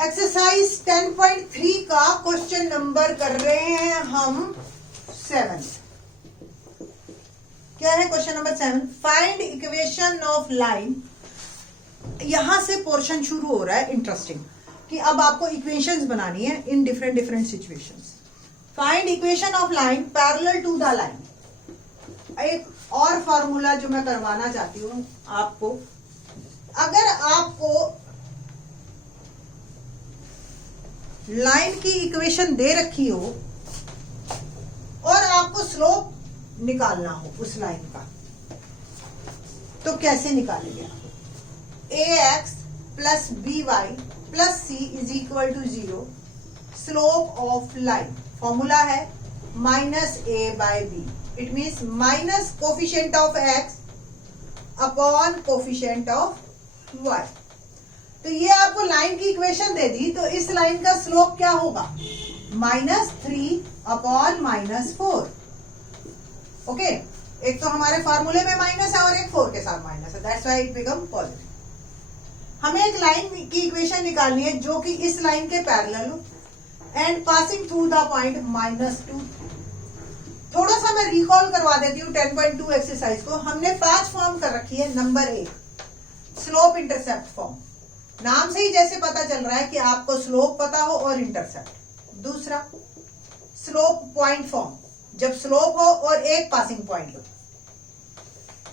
Exercise 10.3 का question number कर रहे हैं हम 7। क्या है question number 7? Find equation of line. यहां से पोर्शन शुरू हो रहा है इंटरेस्टिंग, कि अब आपको इक्वेशंस बनानी है in different situations. Find equation of line parallel to the line. एक और फॉर्मूला जो मैं करवाना चाहती हूं आपको, अगर आपको लाइन की इक्वेशन दे रखी हो और आपको स्लोप निकालना हो उस लाइन का, तो कैसे निकालेंगे? ax plus b y plus c is equal to 0। Slope of line formula है minus a by b. It means minus coefficient of x upon coefficient of y। तो ये आपको लाइन की इक्वेशन दे दी, तो इस लाइन का स्लोप क्या होगा? -3 अपॉन -4। ओके, एक तो हमारे फॉर्मूले में माइनस है और एक 4 के साथ माइनस है, that's why it become positive. हमें एक लाइन की इक्वेशन निकालनी है जो कि इस लाइन के पैरेलल हो and passing through the point -2। थोड़ा सा मैं रिकॉल करवा देती हूँ 10.2 एक्सरसाइज को। हमने 5 फॉर्म कर रखी है। नंबर 1 स्लोप इंटरसेप्ट फॉर्म, नाम से ही जैसे पता चल रहा है कि आपको स्लोप पता हो और इंटरसेप्ट। दूसरा स्लोप पॉइंट फॉर्म, जब स्लोप हो और एक पासिंग पॉइंट हो।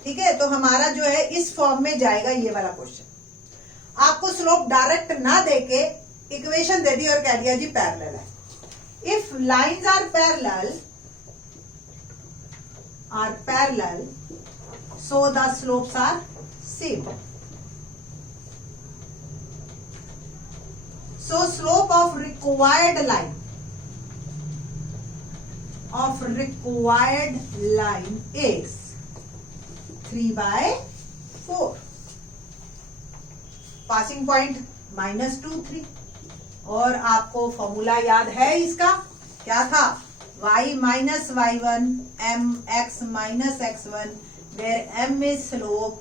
ठीक है, तो हमारा जो है इस फॉर्म में जाएगा ये वाला क्वेश्चन। आपको स्लोप डायरेक्ट ना देके इक्वेशन दे दी और कह दिया जी पैरेलल है। If lines are parallel so the slopes are same. So slope of required line is 3/4। Passing point -2 3। और आपको फॉर्मूला याद है इसका क्या था? y minus y1 mx minus x1 where m is slope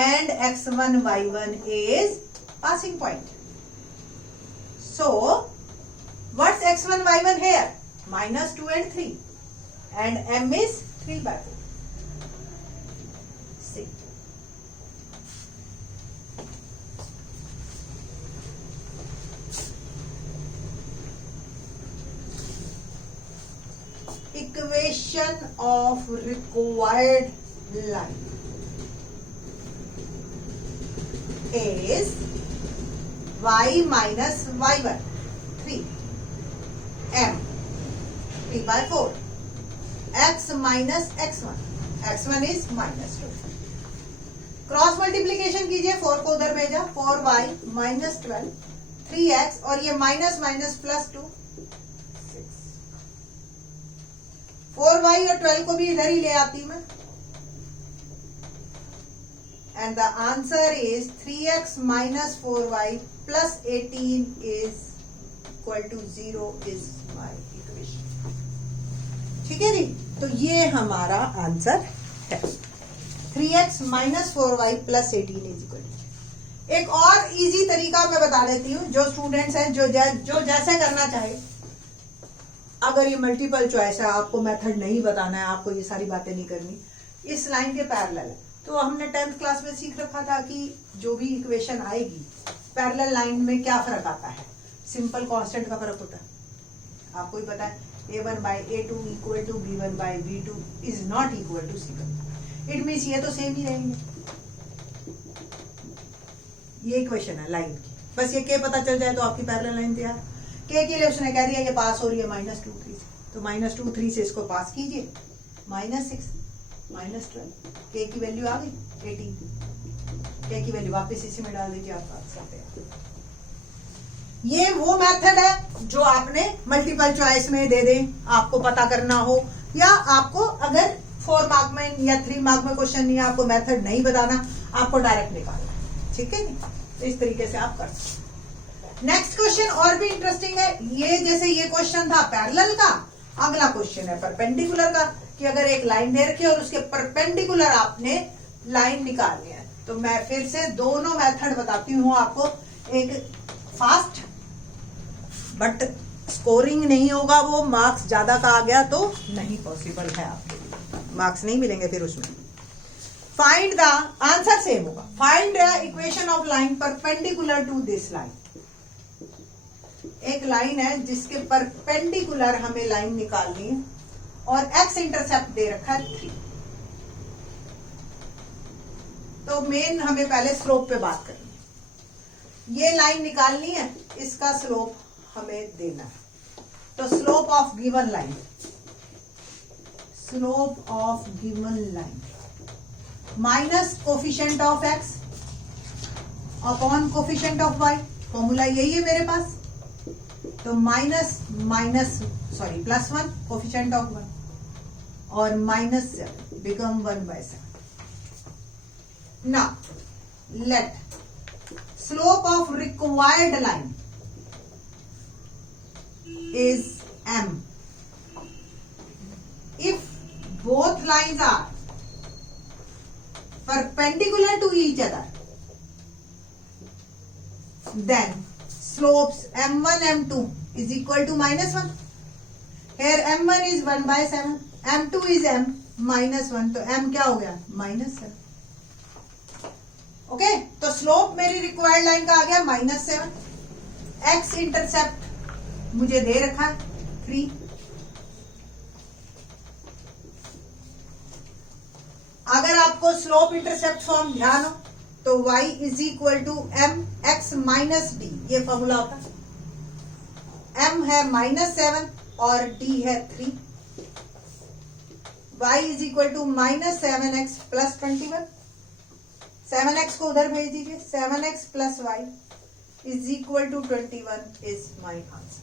and x1 y1 is passing point. So, what's x1, y1 here? -2 and 3. And m is 3/4. See. Equation of required line is y minus y1 3 m 3/4 x minus x1 is -2। Cross multiplication कीजिए, 4 को उधर भेजा, 4y minus 12 3x और ये minus minus plus 2 6। 4y और 12 को भी इधर ही ले आती हूं मैं, and the answer is 3x minus 4y plus 18 is equal to 0 is my equation। ठीक है जी, तो ये हमारा आंसर है 3x minus 4y plus 18 is equal to। एक और इजी तरीका मैं बता देती हूँ, जो स्टूडेंट्स हैं जो जैसे करना चाहे। अगर ये मल्टीपल चॉइस है, आपको मेथड नहीं बताना है, आपको ये सारी बातें नहीं करनी, इस लाइन के पैरेलल है, तो हमने 10th क्लास में सीख रखा था कि जो भी इक्वेशन आएगी पैरेलल लाइन में क्या फर्क आता है? सिंपल कांस्टेंट का फर्क होता है। आपको ही पता है a1 by a2 equal to b1 by b2 is not equal to c1। It means ये तो सेम ही रहेंगे। ये इक्वेशन है लाइन की, बस ये के पता चल जाए तो आपकी पैरेलल लाइन तैयार। के के लिए उसने कह दिया ये पास हो रही है -2 3 से, तो -2 3 से इसको पास कीजिए, -6 -12 के की वैल्यू आ गई 18। के की वैल्यू वापस इसी में डाल दीजिए, आप पास करते हैं। ये वो मेथड है जो आपने मल्टीपल चॉइस में दे दें, आपको पता करना हो, या आपको अगर 4 मार्क में या 3 मार्क में क्वेश्चन नहीं है, आपको मेथड नहीं बताना, आपको डायरेक्ट निकालना। ठीक है, तो इस तरीके से आप कर सकते। नेक्स्ट क्वेश्चन और भी इंटरेस्टिंग है। ये जैसे ये क्वेश्चन था पैरेलल का, अगला क्वेश्चन है परपेंडिकुलर का, कि अगर एक लाइन दे रखी है और उसके परपेंडिकुलर आपने लाइन निकालनी है। तो मैं फिर से दोनों मेथड बताती हूँ आपको, एक फास्ट बट स्कोरिंग नहीं होगा, वो मार्क्स ज्यादा का आ गया तो नहीं पॉसिबल है, आपके लिए मार्क्स नहीं मिलेंगे फिर उसमें। फाइंड द आंसर सेम होगा, find the equation of line perpendicular to this line. एक लाइन है जिसके परपेंडिकुलर हमें लाइन निकालनी है और एक्स इंटरसेप्ट दे रखा है 3। तो मेन हमें पहले स्लोप पे बात करनी है। ये लाइन निकालनी है, इसका स्लोप हमें देना है। तो slope of given line, slope of given line minus coefficient of x upon coefficient of y, formula यही है मेरे पास। तो प्लस 1 कोफिशिएंट ऑफ 1 और minus 7 become 1/7। Now let slope of required line is m if both lines are perpendicular to each other, then slopes m1 m2 is equal to -1. Here m1 is 1/7, m2 is m -1, तो m क्या हो गया -7। Okay, तो slope मेरी required line का आ गया -7। X intercept मुझे दे रखा है 3। अगर आपको स्लोप इंटरसेप्ट फॉर्म ध्यान हो तो y is equal to m x minus d, ये फॉर्मूला होता है। m है -7 और d है 3। y is equal to -7x plus 21। 7x को उधर भेज दीजिए, 7x plus y is equal to 21 is my answer.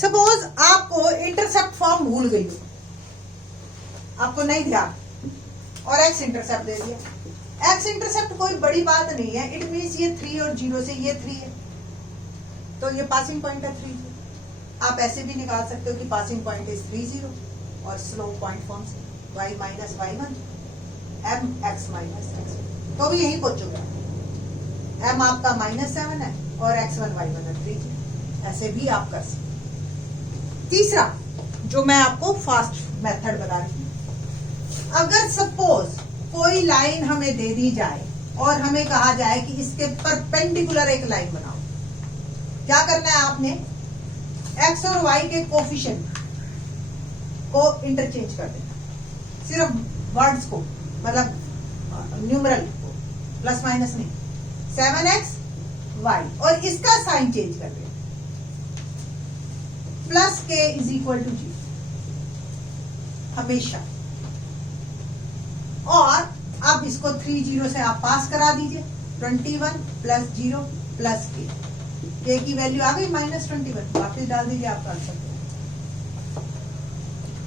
Suppose आपको इंटरसेप्ट फॉर्म भूल गई हो, आपको नहीं ध्यान, और एक्स इंटरसेप्ट दे दिया। एक्स इंटरसेप्ट कोई बड़ी बात नहीं है, इट मीन्स ये 3 और 0 से ये 3 है, तो ये पासिंग पॉइंट है 3 0। आप ऐसे भी निकाल सकते हो कि पासिंग पॉइंट इज 3 0 और स्लोप पॉइंट फॉर्म से y minus y1 m x minus x, तो भी यही पहुंचोगे। m आपका -7 है और x1 y1 है 3, ऐसे भी आप कर सकते। तीसरा जो मैं आपको फास्ट मेथड बता रही हूं, अगर सपोज कोई लाइन हमें दे दी जाए और हमें कहा जाए कि इसके परपेंडिकुलर एक लाइन बनाओ, क्या करना है आपने, x और y के कोफिशिएंट को इंटरचेंज कर देना, सिर्फ वर्ड्स को, मतलब न्यूमरल को, प्लस माइनस नहीं, 7x y, और इसका साइन चेंज कर देना, plus k is equal to 0 हमेशा। और अब इसको 3 0 से आप पास करा दीजिए, 21 प्लस 0 प्लस k की वैल्यू आ गई -21, वापस डाल दीजिए, आपका आंसर।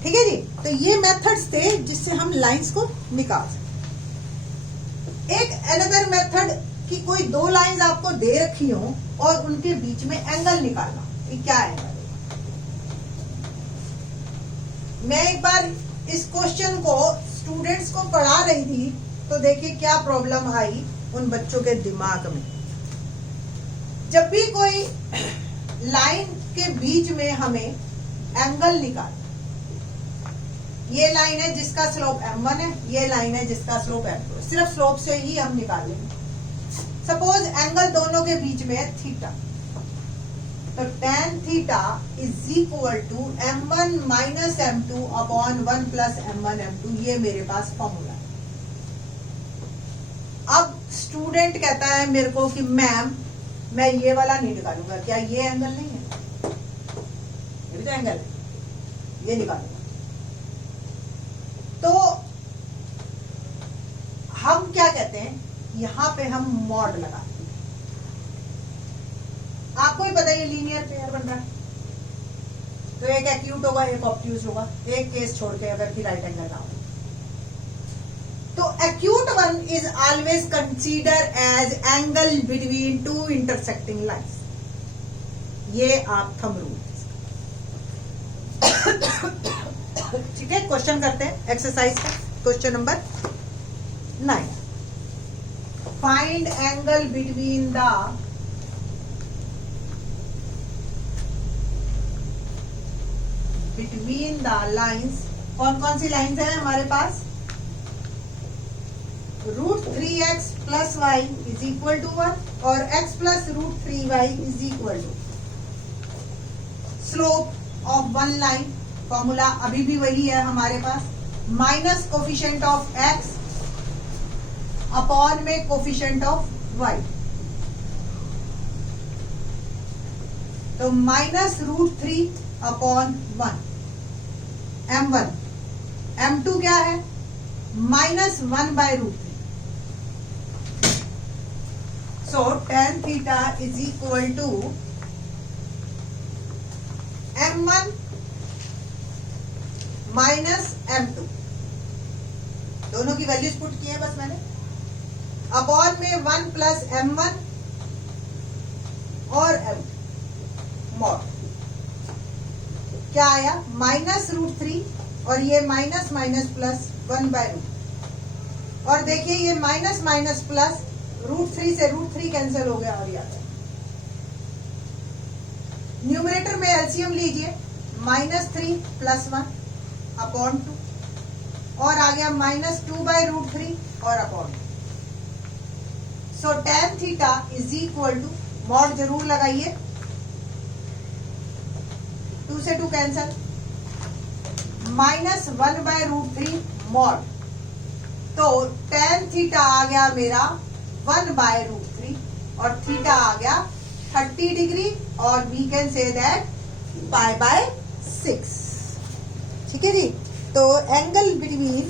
ठीक है जी, तो ये मेथड्स थे जिससे हम लाइंस को निकाल सकते। एक अनदर मेथड कि कोई दो लाइंस आपको दे रखी हो और उनके बीच में एंगल निकालना, ये क्या एंगल है। मैं एक बार इस क्वेश्चन को स्टूडेंट्स को पढ़ा रही थी, तो देखिए क्या प्रॉब्लम आई उन बच्चों के दिमाग में। जब भी कोई लाइन के बीच में हमें एंगल निकाल, ये लाइन है जिसका स्लोप m1 है, ये लाइन है जिसका स्लोप m2 है, सिर्फ स्लोप से ही हम निकालेंगे। सपोज एंगल दोनों के बीच में है थीटा, तो tan theta is equal to m1 minus m2 upon 1 plus m1 m2, ये मेरे पास फॉर्मूला है। अब स्टूडेंट कहता है मेरे को कि मैम मैं ये वाला नहीं निकालूंगा, क्या ये एंगल नहीं है, ये भी तो एंगल है, ये निकालूंगा। तो हम क्या कहते हैं, यहां पे हम मॉड लगाते हैं। आपको ही पता है ये लीनियर पेयर बन रहा है, तो एक एक्यूट होगा एक ऑब्ट्यूज होगा, एक केस छोड़ के अगर कि राइट एंगल ना हो। तो acute one is always consider as angle between two intersecting lines, ये आप थंब रूल। ठीक है, क्वेश्चन करते हैं एक्सरसाइज का, question number 9। Find angle between the lines. कौन कौन सी लाइंस है हमारे पास? √3x + y = 1 और x + √3y = slope of one line. Formula अभी भी वही है हमारे पास, minus coefficient of x upon में कोफिशिएंट ऑफ y। तो -√3 अपॉन 1 m1। m2 क्या है? -1/√3। So tan theta is equal to m1 minus m2। दोनों की वैल्यूज पुट की है बस मैंने, अपॉन में 1 + m1 और m मॉड। क्या आया? -√3 और ये माइनस माइनस प्लस 1/√। और देखिए ये माइनस माइनस प्लस √3 से √3 कैंसिल हो गया और ये आ गया। न्यूमरेटर में एलसीएम लीजिए, -3 + 1 अपॉन 2 और आ गया -2/√3 और upon. So tan theta is equal to, mod जरूर लगाइए, 2 से 2 कैंसिल, -1/√3 मॉड। तो tan थीटा आ गया मेरा 1/√3 और थीटा आ गया 30 डिग्री और वी कैन से दैट π/6। ठीक है जी। तो angle between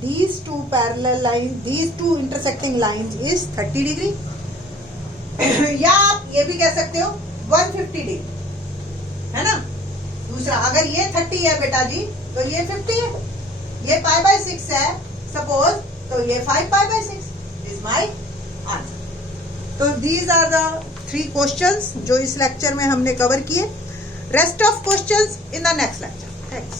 these two parallel lines, these two intersecting lines is 30 degree. या आप ये भी कह सकते हो 150 डिग्री, है ना। दूसरा, अगर ये 30 है बेटा जी तो ये 50 है, ये π/6 है सपोज, तो ये 5π/6 इज माई आंसर। तो दीज आर द 3 क्वेश्चंस जो इस लेक्चर में हमने कवर किए। Rest of questions in the next lecture. Thanks.